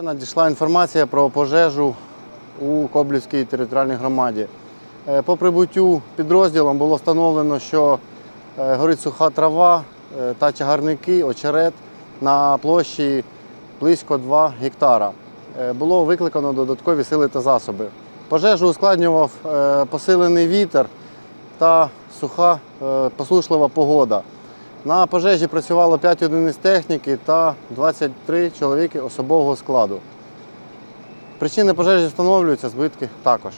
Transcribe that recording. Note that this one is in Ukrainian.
Надійшла інформація про пожежу у Коблівській територіальній громаді. Е, По прибуттю підрозділом було встановлено, що е, горить суха трава е, та чагарники, очерет на площі близько 2 гектара. Було викликано додаткові сили та засоби. Пожежу ускладнював посилений вітер та суха посушлива погода. На пожежі працювало 5 одиниць техніки та 23 чоловіки особового складу. Причини пожежі встановлюються, збитки також.